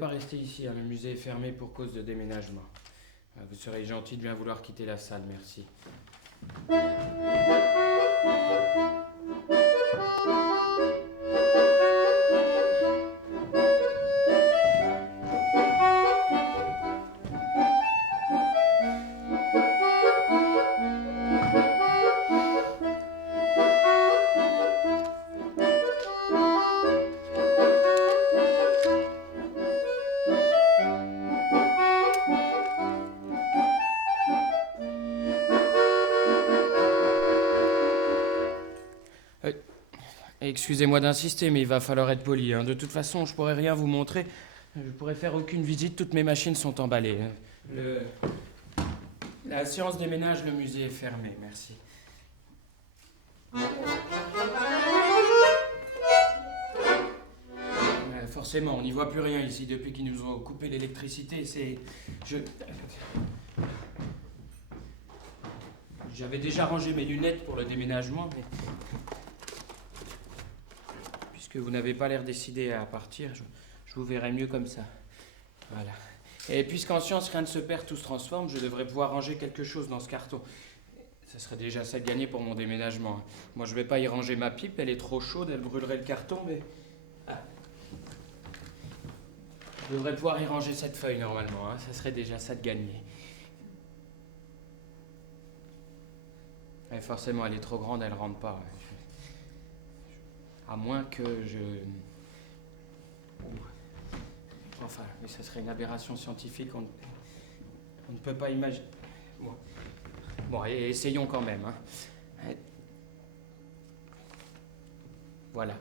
pas rester ici, hein. Le musée est fermé pour cause de déménagement. Vous serez gentil de bien vouloir quitter la salle, merci. Excusez-moi d'insister, mais il va falloir être poli, hein. De toute façon, je pourrais rien vous montrer. Je pourrais faire aucune visite, toutes mes machines sont emballées. La séance des ménages, le musée est fermé, merci. Forcément, on n'y voit plus rien ici depuis qu'ils nous ont coupé l'électricité. J'avais déjà rangé mes lunettes pour le déménagement, mais... Puisque vous n'avez pas l'air décidé à partir, je vous verrai mieux comme ça. Voilà. Et puisqu'en science, rien ne se perd, tout se transforme, je devrais pouvoir ranger quelque chose dans ce carton. Ça serait déjà ça de gagner pour mon déménagement. Moi, je vais pas y ranger ma pipe, elle est trop chaude, elle brûlerait le carton, mais... Ah. Je devrais pouvoir y ranger cette feuille, normalement, hein. Ça serait déjà ça de gagner. Et forcément, elle est trop grande, elle rentre pas. À moins que je... Enfin, mais ça serait une aberration scientifique, on ne peut pas imaginer... Bon, essayons quand même, hein. Voilà.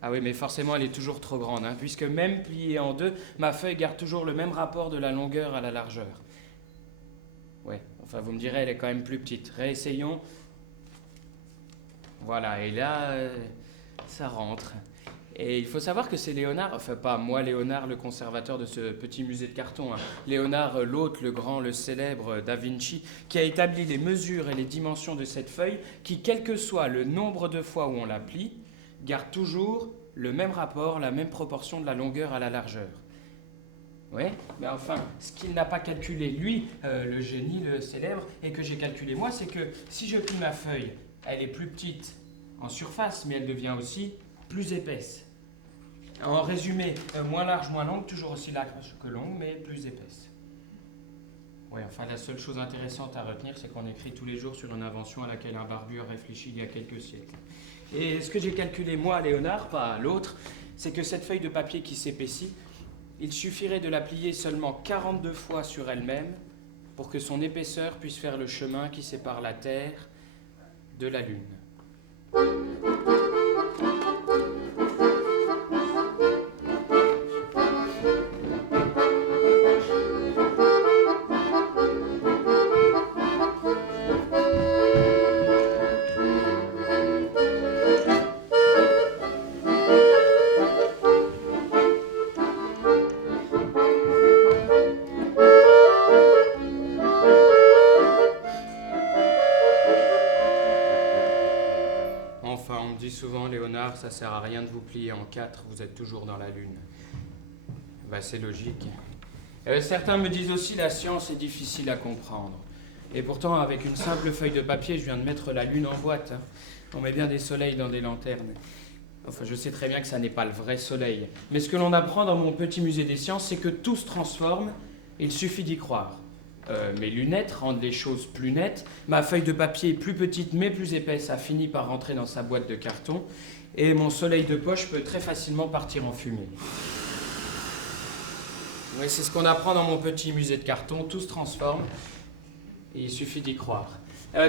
Ah oui, mais forcément, elle est toujours trop grande, hein, puisque même pliée en deux, ma feuille garde toujours le même rapport de la longueur à la largeur. Ouais, enfin, vous me direz, elle est quand même plus petite. Réessayons. Voilà, et là, ça rentre. Et il faut savoir que c'est Léonard, enfin pas moi Léonard, le conservateur de ce petit musée de carton, hein. Léonard l'autre, le grand, le célèbre Da Vinci, qui a établi les mesures et les dimensions de cette feuille, qui, quel que soit le nombre de fois où on la plie, garde toujours le même rapport, la même proportion de la longueur à la largeur. Ouais, mais enfin, ce qu'il n'a pas calculé, lui, le génie, le célèbre, et que j'ai calculé moi, c'est que si je plie ma feuille, elle est plus petite en surface, mais elle devient aussi plus épaisse. En résumé, moins large, moins longue, toujours aussi large que longue, mais plus épaisse. Oui, enfin, la seule chose intéressante à retenir, c'est qu'on écrit tous les jours sur une invention à laquelle un barbu a réfléchi il y a quelques siècles. Et ce que j'ai calculé, moi, Léonard, pas l'autre, c'est que cette feuille de papier qui s'épaissit, il suffirait de la plier seulement 42 fois sur elle-même pour que son épaisseur puisse faire le chemin qui sépare la Terre de la Lune. Souvent, Léonard, ça sert à rien de vous plier en quatre, vous êtes toujours dans la Lune. Bah, c'est logique. Certains me disent aussi la science est difficile à comprendre. Et pourtant, avec une simple feuille de papier, je viens de mettre la Lune en boîte, hein. On met bien des soleils dans des lanternes. Enfin, je sais très bien que ça n'est pas le vrai soleil. Mais ce que l'on apprend dans mon petit musée des sciences, c'est que tout se transforme, il suffit d'y croire. Mes lunettes rendent les choses plus nettes, ma feuille de papier plus petite mais plus épaisse a fini par rentrer dans sa boîte de carton, et mon soleil de poche peut très facilement partir en fumée. Oui, c'est ce qu'on apprend dans mon petit musée de carton, tout se transforme, et il suffit d'y croire.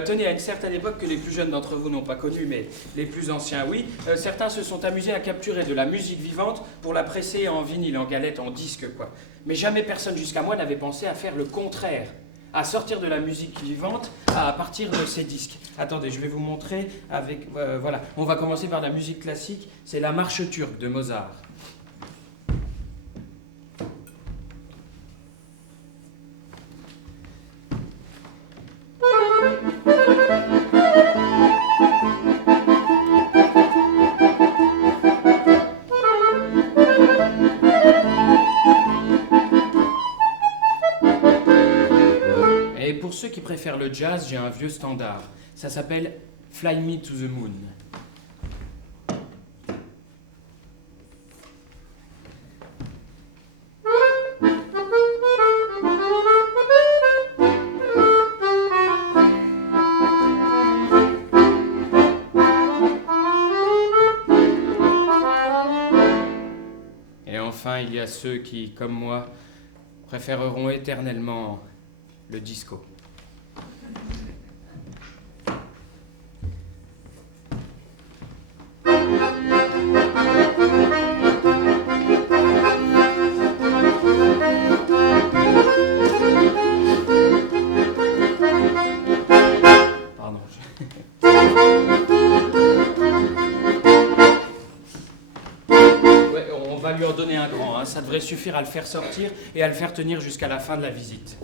Tenez, à une certaine époque que les plus jeunes d'entre vous n'ont pas connu, mais les plus anciens, oui, certains se sont amusés à capturer de la musique vivante pour la presser en vinyle, en galette, en disque, quoi. Mais jamais personne jusqu'à moi n'avait pensé à faire le contraire, à sortir de la musique vivante à partir de ces disques. Attendez, je vais vous montrer avec... voilà, on va commencer par la musique classique, c'est la marche turque de Mozart. préfère le jazz, j'ai un vieux standard. Ça s'appelle Fly Me to the Moon. Et enfin, il y a ceux qui, comme moi, préféreront éternellement le disco. Pardon. Ouais, on va lui en donner un grand, hein. Ça devrait suffire à le faire sortir et à le faire tenir jusqu'à la fin de la visite.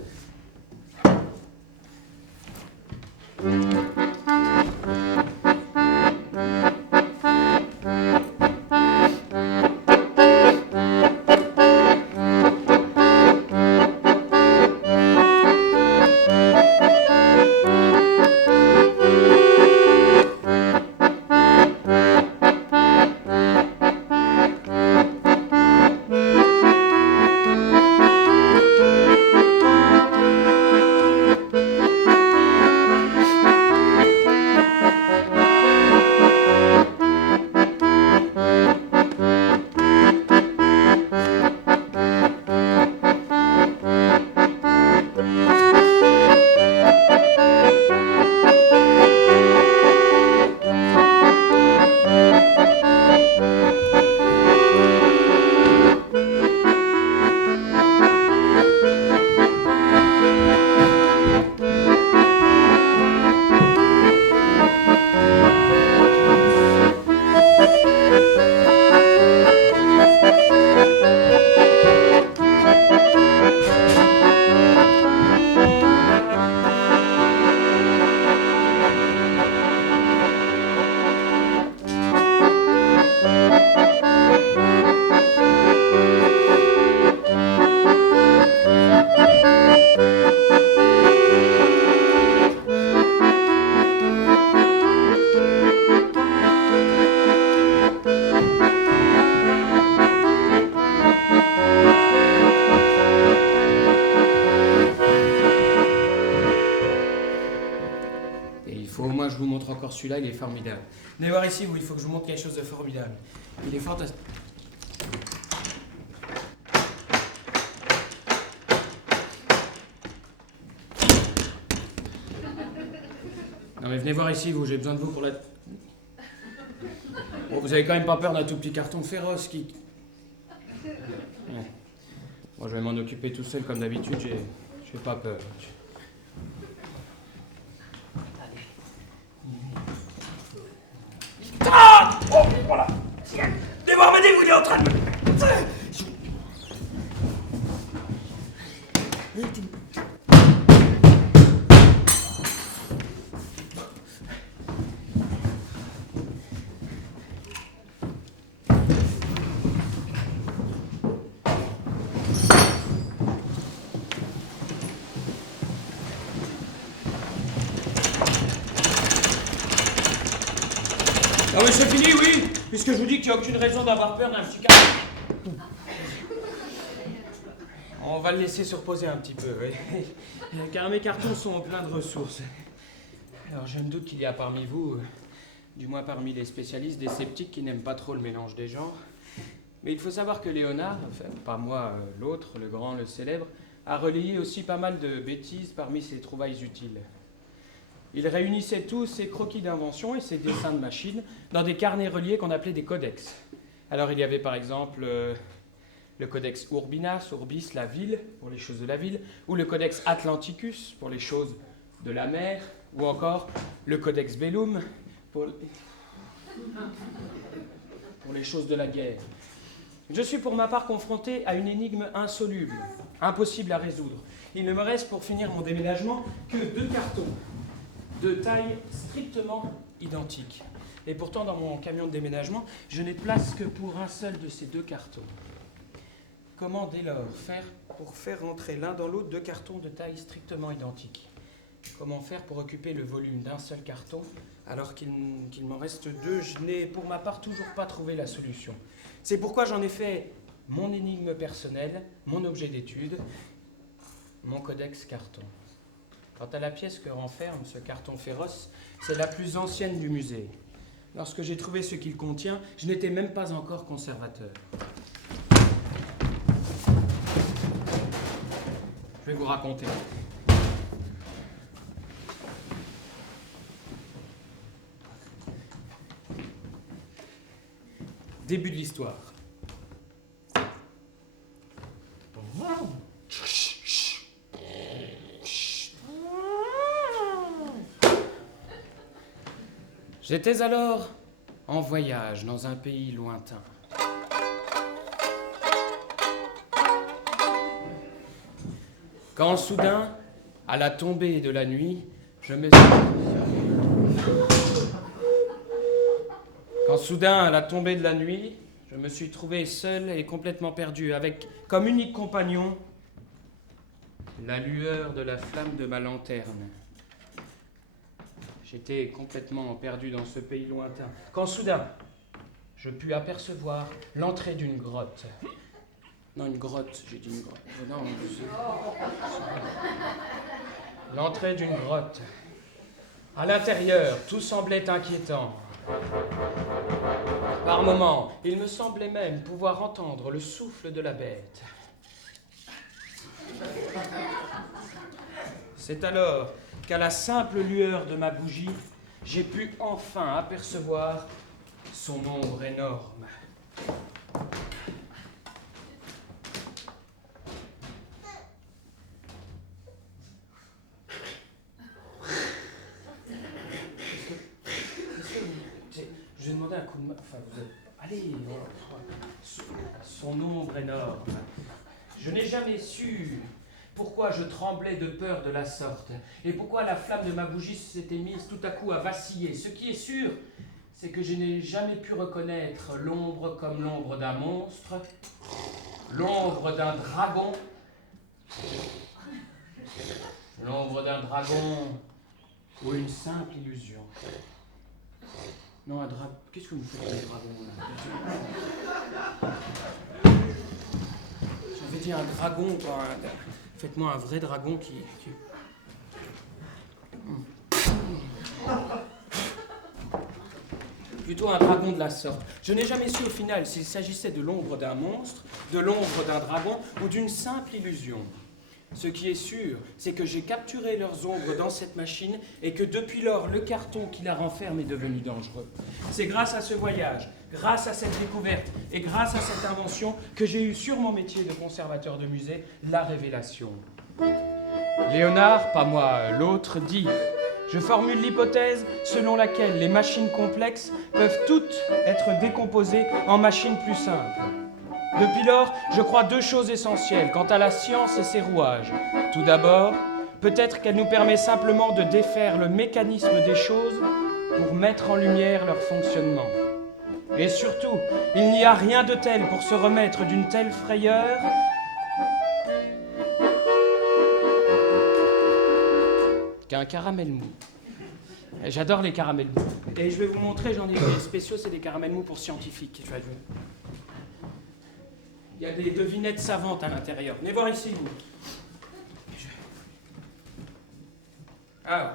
Je vous montre encore celui-là, il est formidable. Venez voir ici, il faut que je vous montre quelque chose de formidable. Il est fantastique. Non mais venez voir ici, j'ai besoin de vous pour la... Bon, vous avez quand même pas peur d'un tout petit carton féroce qui... Ouais. Moi je vais m'en occuper tout seul comme d'habitude, j'ai pas peur. Ah oh, voilà. Venez voir m'aider, vous êtes en train de... Non mais c'est fini, oui, puisque je vous dis qu'il n'y a aucune raison d'avoir peur d'un petit carton. On va le laisser se reposer un petit peu, oui. Car mes cartons sont pleins de ressources. Alors je me doute qu'il y a parmi vous, du moins parmi les spécialistes, des sceptiques qui n'aiment pas trop le mélange des genres. Mais il faut savoir que Léonard, enfin pas moi, l'autre, le grand, le célèbre, a relayé aussi pas mal de bêtises parmi ses trouvailles utiles. Il réunissait tous ses croquis d'invention et ses dessins de machines dans des carnets reliés qu'on appelait des codex. Alors il y avait par exemple le codex Urbinas, Urbis, la ville, pour les choses de la ville, ou le codex Atlanticus, pour les choses de la mer, ou encore le codex Bellum, pour les choses de la guerre. Je suis pour ma part confronté à une énigme insoluble, impossible à résoudre. Il ne me reste pour finir mon déménagement que 2 cartons de taille strictement identique. Et pourtant, dans mon camion de déménagement, je n'ai de place que pour un seul de ces 2 cartons. Comment dès lors faire pour faire rentrer l'un dans l'autre 2 cartons de taille strictement identique? Comment faire pour occuper le volume d'un seul carton alors qu'il m'en reste deux? Je n'ai pour ma part toujours pas trouvé la solution. C'est pourquoi j'en ai fait mon énigme personnelle, mon objet d'étude, mon codex carton. Quant à la pièce que renferme ce carton féroce, c'est la plus ancienne du musée. Lorsque j'ai trouvé ce qu'il contient, je n'étais même pas encore conservateur. Je vais vous raconter. Début de l'histoire. J'étais alors en voyage dans un pays lointain. Quand soudain, à la tombée de la nuit, je me suis trouvé seul et complètement perdu, avec comme unique compagnon la lueur de la flamme de ma lanterne. J'étais complètement perdu dans ce pays lointain, quand soudain, je pus apercevoir l'entrée d'une grotte. Non, une grotte, j'ai dit une grotte. Non, l'entrée d'une grotte. À l'intérieur, tout semblait inquiétant. Par moments, il me semblait même pouvoir entendre le souffle de la bête. C'est alors qu'à la simple lueur de ma bougie, j'ai pu enfin apercevoir son ombre énorme. Je vais demander un coup de main. Enfin, vous êtes... Allez, son ombre énorme. Je n'ai jamais su pourquoi je tremblais de peur de la sorte, et pourquoi la flamme de ma bougie s'était mise tout à coup à vaciller. Ce qui est sûr, c'est que je n'ai jamais pu reconnaître l'ombre comme l'ombre d'un monstre, l'ombre d'un dragon, ou une simple illusion. Non, un dragon. Qu'est-ce que vous faites avec un dragon là? J'avais dit un dragon, quoi. Faites-moi un vrai dragon qui... Plutôt un dragon de la sorte. Je n'ai jamais su au final s'il s'agissait de l'ombre d'un monstre, de l'ombre d'un dragon ou d'une simple illusion. Ce qui est sûr, c'est que j'ai capturé leurs ombres dans cette machine et que depuis lors, le carton qui la renferme est devenu dangereux. C'est grâce à ce voyage, grâce à cette découverte et grâce à cette invention que j'ai eu sur mon métier de conservateur de musée la révélation. Léonard, pas moi, l'autre, dit: je formule l'hypothèse selon laquelle les machines complexes peuvent toutes être décomposées en machines plus simples. Depuis lors, je crois deux choses essentielles quant à la science et ses rouages. Tout d'abord, peut-être qu'elle nous permet simplement de défaire le mécanisme des choses pour mettre en lumière leur fonctionnement. Et surtout, il n'y a rien de tel pour se remettre d'une telle frayeur qu'un caramel mou. J'adore les caramels mous. Et je vais vous montrer, j'en ai des spéciaux, c'est des caramels mous pour scientifiques. Il y a des devinettes savantes à l'intérieur. Venez voir ici, vous. Alors,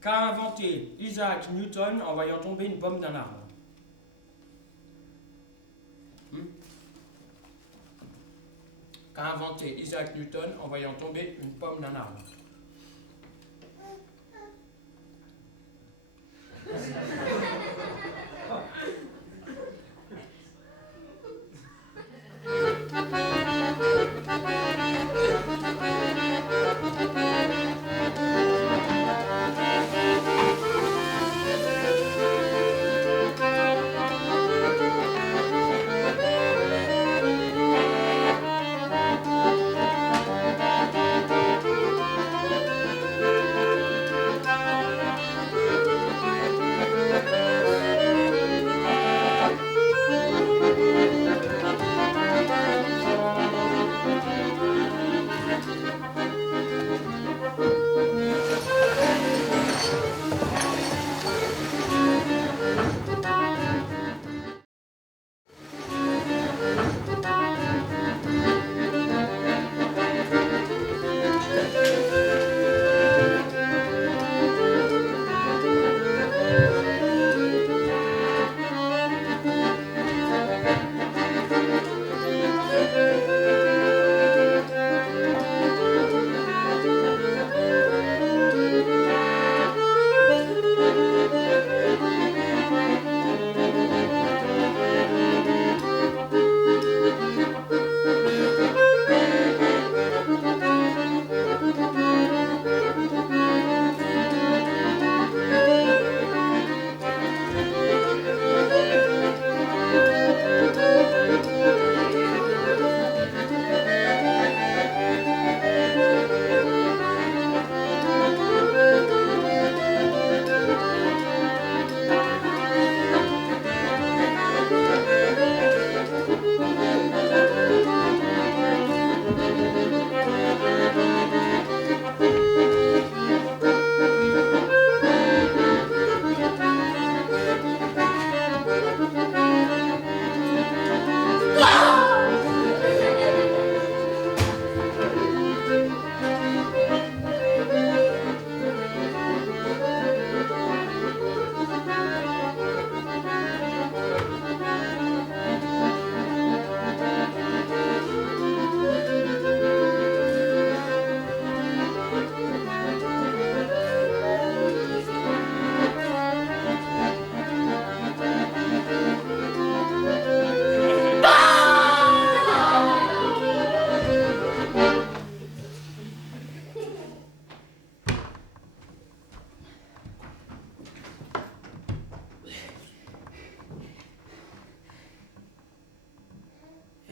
qu'a inventé Isaac Newton en voyant tomber une pomme d'un arbre? Qu'a inventé Isaac Newton en voyant tomber une pomme d'un arbre?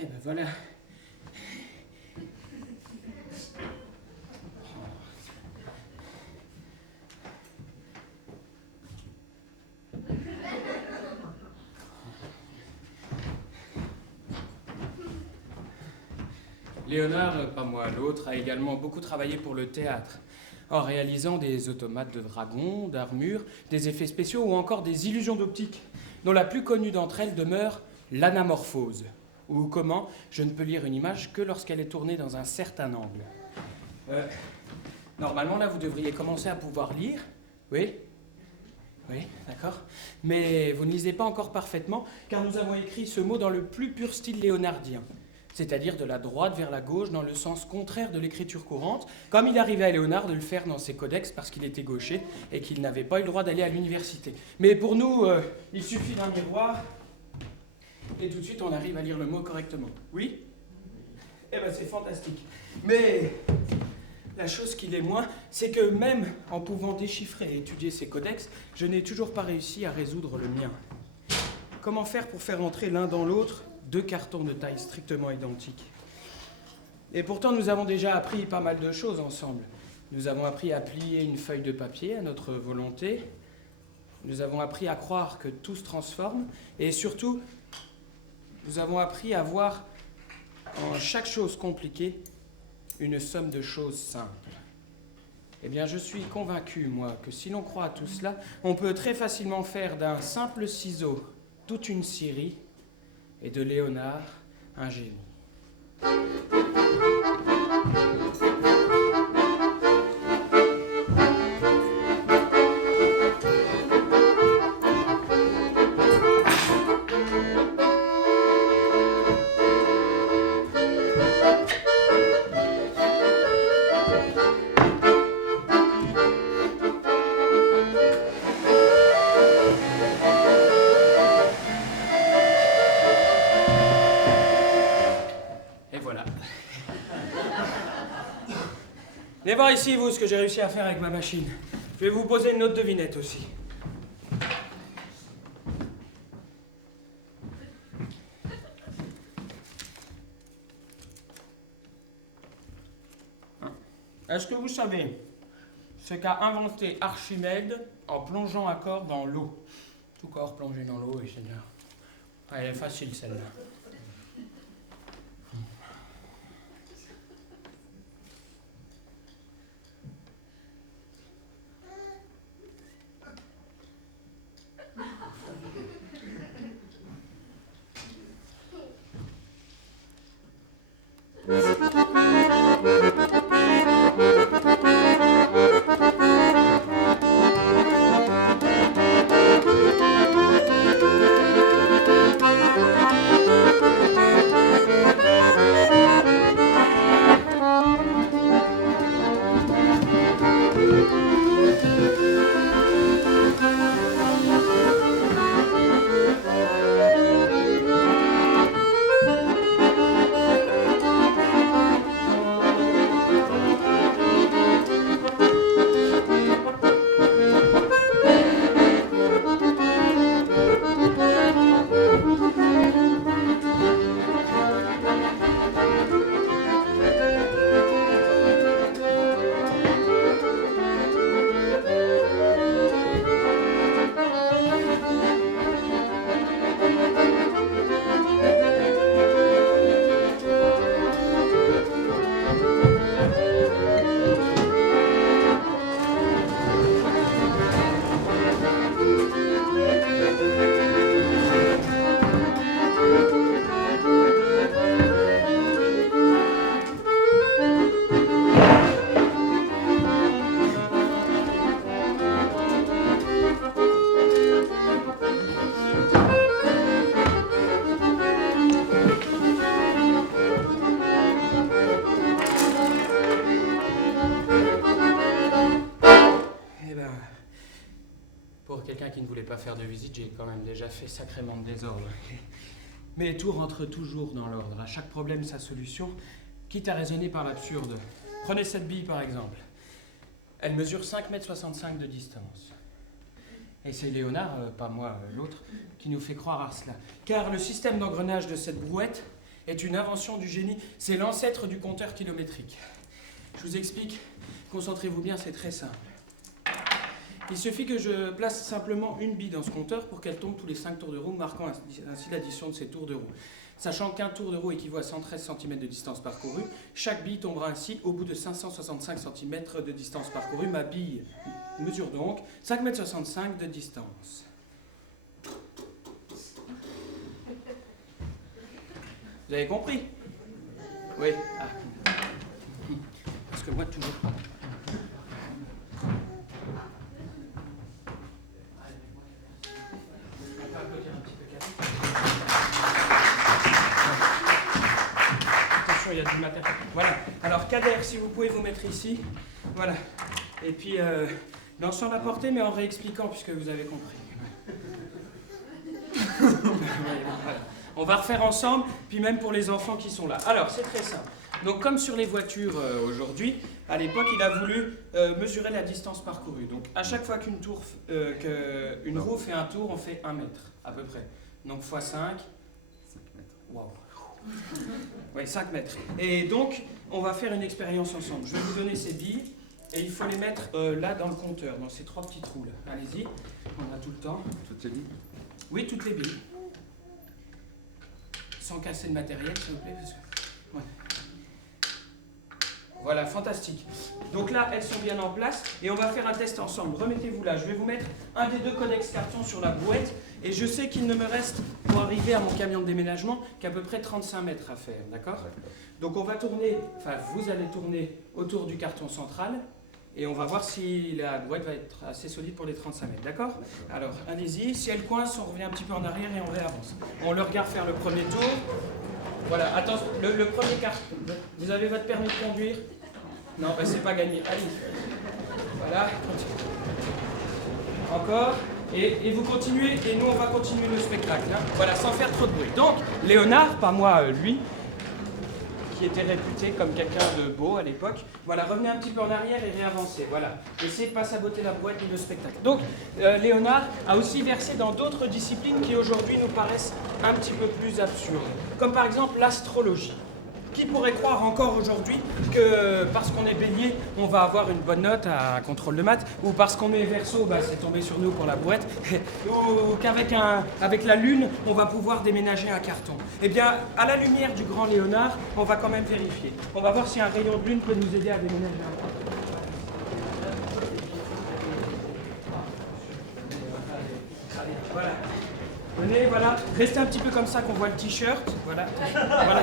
Et ben voilà. Léonard, pas moi, l'autre, a également beaucoup travaillé pour le théâtre, en réalisant des automates de dragons, d'armures, des effets spéciaux ou encore des illusions d'optique, dont la plus connue d'entre elles demeure l'anamorphose, ou comment je ne peux lire une image que lorsqu'elle est tournée dans un certain angle. Normalement, là, vous devriez commencer à pouvoir lire. Oui? Oui, d'accord. Mais vous ne lisez pas encore parfaitement, car nous avons écrit ce mot dans le plus pur style léonardien, c'est-à-dire de la droite vers la gauche dans le sens contraire de l'écriture courante, comme il arrivait à Léonard de le faire dans ses codex parce qu'il était gaucher et qu'il n'avait pas eu le droit d'aller à l'université. Mais pour nous, il suffit d'un miroir et tout de suite on arrive à lire le mot correctement. Oui? Eh ben c'est fantastique. Mais la chose qui l'est moins, c'est que même en pouvant déchiffrer et étudier ces codex, je n'ai toujours pas réussi à résoudre le mien. Comment faire pour faire entrer l'un dans l'autre deux cartons de taille strictement identiques? Et pourtant, nous avons déjà appris pas mal de choses ensemble. Nous avons appris à plier une feuille de papier à notre volonté. Nous avons appris à croire que tout se transforme. Et surtout, nous avons appris à voir en chaque chose compliquée une somme de choses simples. Eh bien, je suis convaincu, moi, que si l'on croit à tout cela, on peut très facilement faire d'un simple ciseau toute une Syrie et de Léonard un génie. Venez voir ici, vous, ce que j'ai réussi à faire avec ma machine. Je vais vous poser une autre devinette aussi. Est-ce que vous savez ce qu'a inventé Archimède en plongeant un corps dans l'eau? Tout corps plongé dans l'eau, et Seigneur. Elle est facile, celle-là. Qui ne voulait pas faire de visite, j'ai quand même déjà fait sacrément de désordre. Mais tout rentre toujours dans l'ordre. À chaque problème, sa solution, quitte à raisonner par l'absurde. Prenez cette bille, par exemple. Elle mesure 5,65 m de distance. Et c'est Léonard, pas moi, l'autre, qui nous fait croire à cela. Car le système d'engrenage de cette brouette est une invention du génie. C'est l'ancêtre du compteur kilométrique. Je vous explique, concentrez-vous bien, c'est très simple. Il suffit que je place simplement une bille dans ce compteur pour qu'elle tombe tous les 5 tours de roue, marquant ainsi l'addition de ces tours de roue. Sachant qu'un tour de roue équivaut à 113 cm de distance parcourue, chaque bille tombera ainsi au bout de 565 cm de distance parcourue. Ma bille mesure donc 5,65 m de distance. Vous avez compris? Oui. Ah. Parce que moi, toujours pas. Attention, il y a du matériel. Voilà. Alors, Kader, si vous pouvez vous mettre ici. Voilà. Et puis, non sans la portée, mais en réexpliquant, puisque vous avez compris. Voilà. On va refaire ensemble, puis même pour les enfants qui sont là. Alors, c'est très simple. Donc, comme sur les voitures aujourd'hui, à l'époque, il a voulu mesurer la distance parcourue. Donc, à chaque fois qu'une roue fait un tour, on fait 1 mètre, à peu près. Donc, x 5. 5 mètres. Waouh. Oui, 5 mètres. Et donc, on va faire une expérience ensemble. Je vais vous donner ces billes, et il faut les mettre là dans le compteur, dans ces 3 petits trous là. Allez-y, on a tout le temps. Toutes les billes? Oui, toutes les billes. Sans casser le matériel, s'il vous plaît. Parce que... ouais. Voilà, fantastique. Donc là, elles sont bien en place et on va faire un test ensemble. Remettez-vous là. Je vais vous mettre un des 2 codex cartons sur la brouette et je sais qu'il ne me reste pour arriver à mon camion de déménagement qu'à peu près 35 mètres à faire, d'accord? Donc on va tourner, enfin vous allez tourner autour du carton central et on va voir si la brouette va être assez solide pour les 35 mètres, d'accord? Alors, allez-y. Si elle coince, on revient un petit peu en arrière et on réavance. On le regarde faire le premier tour. Voilà, attention, le premier carton. Vous avez votre permis de conduire? Non, ben c'est pas gagné. Allez. Voilà, continue. Encore. Et vous continuez, et nous on va continuer le spectacle. Hein. Voilà, sans faire trop de bruit. Donc, Léonard, pas moi, lui, qui était réputé comme quelqu'un de beau à l'époque. Voilà, revenez un petit peu en arrière et réavancez. Voilà, essayez de ne pas saboter la boîte ni le spectacle. Donc, Léonard a aussi versé dans d'autres disciplines qui aujourd'hui nous paraissent un petit peu plus absurdes. Comme par exemple l'astrologie. Qui pourrait croire encore aujourd'hui que parce qu'on est bélier, on va avoir une bonne note à un contrôle de maths, ou parce qu'on est verseau, bah, c'est tombé sur nous pour la brouette, ou qu'avec avec la lune, on va pouvoir déménager un carton. Eh bien, à la lumière du grand Léonard, on va quand même vérifier. On va voir si un rayon de lune peut nous aider à déménager un carton. Voilà. Venez, voilà. Restez un petit peu comme ça qu'on voit le t-shirt. Voilà. Voilà.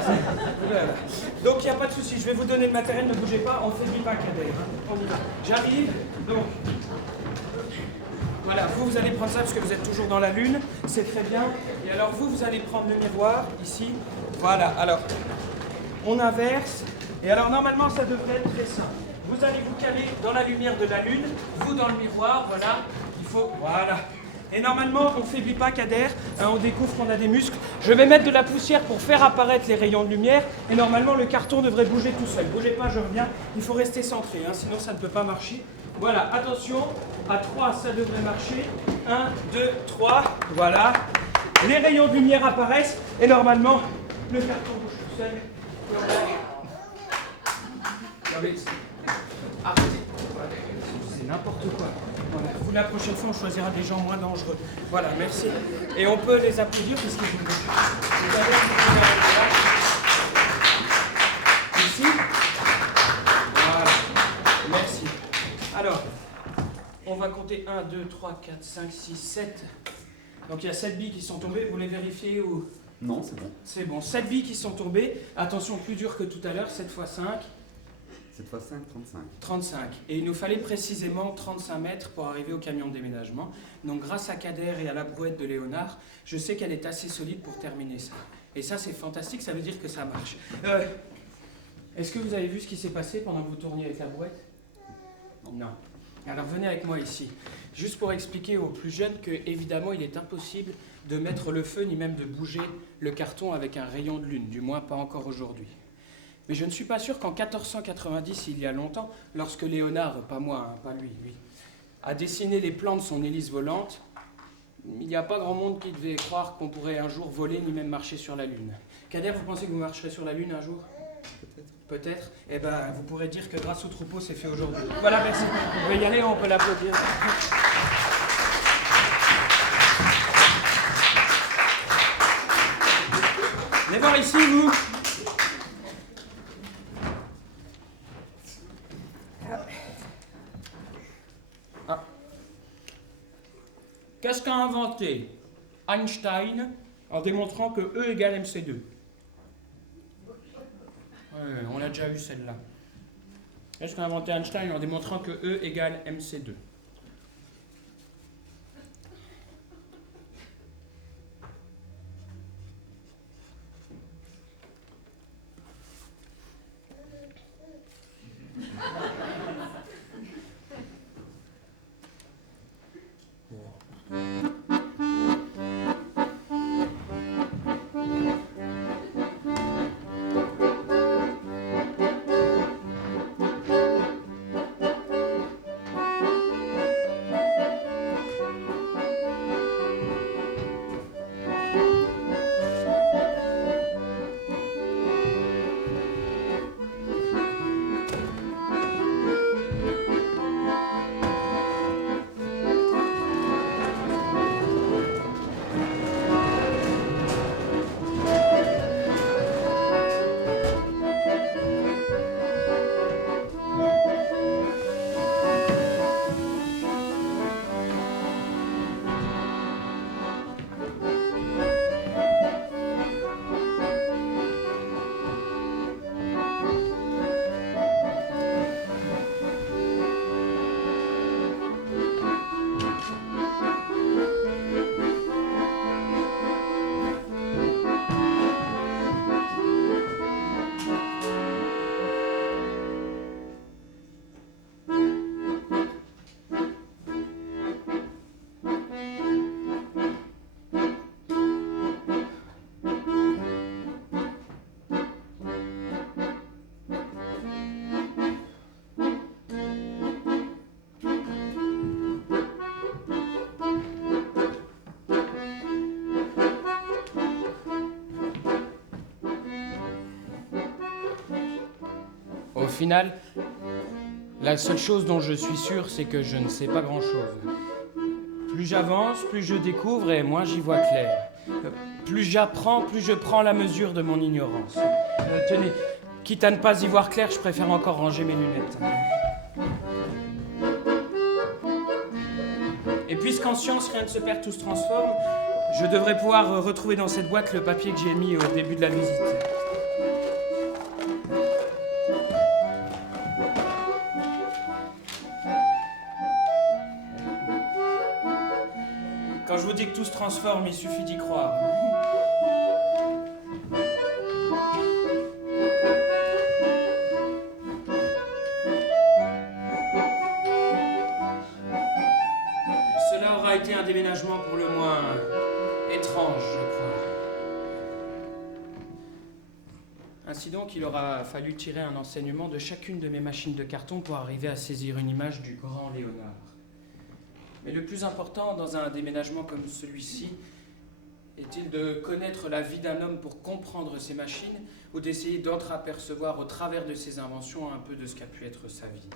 Donc, il n'y a pas de souci. Je vais vous donner le matériel, ne bougez pas. On fait du pas Kader. Hein. On y va. J'arrive. Donc, voilà. Vous allez prendre ça parce que vous êtes toujours dans la lune. C'est très bien. Et alors, vous allez prendre le miroir ici. Voilà. Alors, on inverse. Et alors, normalement, ça devrait être très simple. Vous allez vous caler dans la lumière de la lune. Vous dans le miroir. Voilà. Il faut... Voilà. Et normalement, on ne faiblit pas Kader, hein, on découvre qu'on a des muscles. Je vais mettre de la poussière pour faire apparaître les rayons de lumière. Et normalement, le carton devrait bouger tout seul. Bougez pas, je reviens. Il faut rester centré, hein, sinon ça ne peut pas marcher. Voilà, attention. À 3, ça devrait marcher. 1, 2, 3. Voilà. Les rayons de lumière apparaissent. Et normalement, le carton bouge tout seul. Arrêtez. C'est n'importe quoi. Voilà. Vous, la prochaine fois, on choisira des gens moins dangereux. Voilà, merci. Et on peut les applaudir parce qu'ils vous ici. Voilà. Merci. Alors, on va compter 1, 2, 3, 4, 5, 6, 7. Donc il y a 7 billes qui sont tombées. Vous les vérifiez ou... Non, c'est bon. C'est bon. 7 billes qui sont tombées. Attention, plus dur que tout à l'heure. 7 x 5. 7 x 5, 35. 35. Et il nous fallait précisément 35 mètres pour arriver au camion de déménagement. Donc grâce à Kader et à la brouette de Léonard, je sais qu'elle est assez solide pour terminer ça. Et ça, c'est fantastique, ça veut dire que ça marche. Est-ce que vous avez vu ce qui s'est passé pendant que vous tourniez avec la brouette? Non. Alors venez avec moi ici. Juste pour expliquer aux plus jeunes que, évidemment, il est impossible de mettre le feu ni même de bouger le carton avec un rayon de lune, du moins pas encore aujourd'hui. Mais je ne suis pas sûr qu'en 1490, il y a longtemps, lorsque Léonard, pas moi, hein, pas lui, a dessiné les plans de son hélice volante, il n'y a pas grand monde qui devait croire qu'on pourrait un jour voler ni même marcher sur la Lune. Kader, vous pensez que vous marcherez sur la Lune un jour? Peut-être. Peut-être. Eh ben, vous pourrez dire que grâce au troupeau, c'est fait aujourd'hui. Voilà, merci. Vous pouvez y aller, on peut l'applaudir. Venez voir ici, vous. Ah. Qu'est-ce qu'a inventé Einstein en démontrant que E égale MC2? On a déjà eu celle-là. Qu'est-ce qu'a inventé Einstein en démontrant que E égale MC2? Au final, la seule chose dont je suis sûr, c'est que je ne sais pas grand-chose. Plus j'avance, plus je découvre et moins j'y vois clair. Plus j'apprends, plus je prends la mesure de mon ignorance. Tenez, quitte à ne pas y voir clair, je préfère encore ranger mes lunettes. Et puisqu'en science, rien ne se perd, tout se transforme, je devrais pouvoir retrouver dans cette boîte le papier que j'ai mis au début de la visite. Quand je vous dis que tout se transforme, il suffit d'y croire. Cela aura été un déménagement pour le moins étrange, je crois. Ainsi donc, il aura fallu tirer un enseignement de chacune de mes machines de carton pour arriver à saisir une image du grand Léonard. Mais le plus important dans un déménagement comme celui-ci est-il de connaître la vie d'un homme pour comprendre ses machines ou d'essayer d'entreapercevoir au travers de ses inventions un peu de ce qu'a pu être sa vie?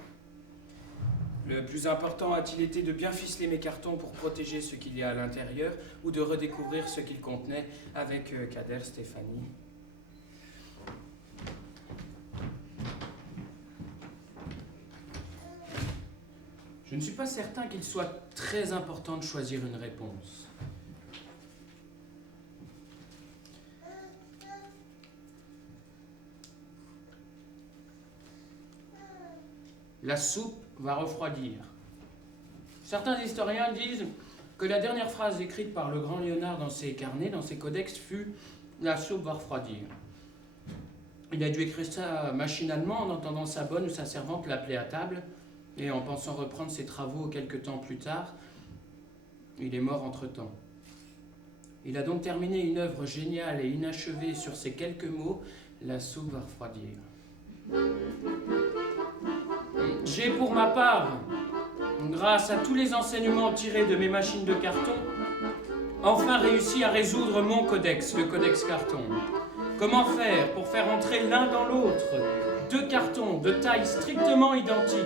Le plus important a-t-il été de bien ficeler mes cartons pour protéger ce qu'il y a à l'intérieur ou de redécouvrir ce qu'ils contenaient avec Kader, Stéphanie? Je ne suis pas certain qu'il soit très important de choisir une réponse. La soupe va refroidir. Certains historiens disent que la dernière phrase écrite par le grand Léonard dans ses carnets, dans ses codex, fut « La soupe va refroidir ». Il a dû écrire ça machinalement en entendant sa bonne ou sa servante l'appeler à table, et en pensant reprendre ses travaux quelque temps plus tard, il est mort entre-temps. Il a donc terminé une œuvre géniale et inachevée sur ces quelques mots, la soupe va refroidir. J'ai pour ma part, grâce à tous les enseignements tirés de mes machines de carton, enfin réussi à résoudre mon codex, le codex carton. Comment faire pour faire entrer l'un dans l'autre deux cartons de taille strictement identique?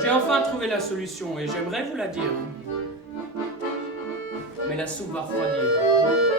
J'ai enfin trouvé la solution et j'aimerais vous la dire. Mais la soupe va refroidir.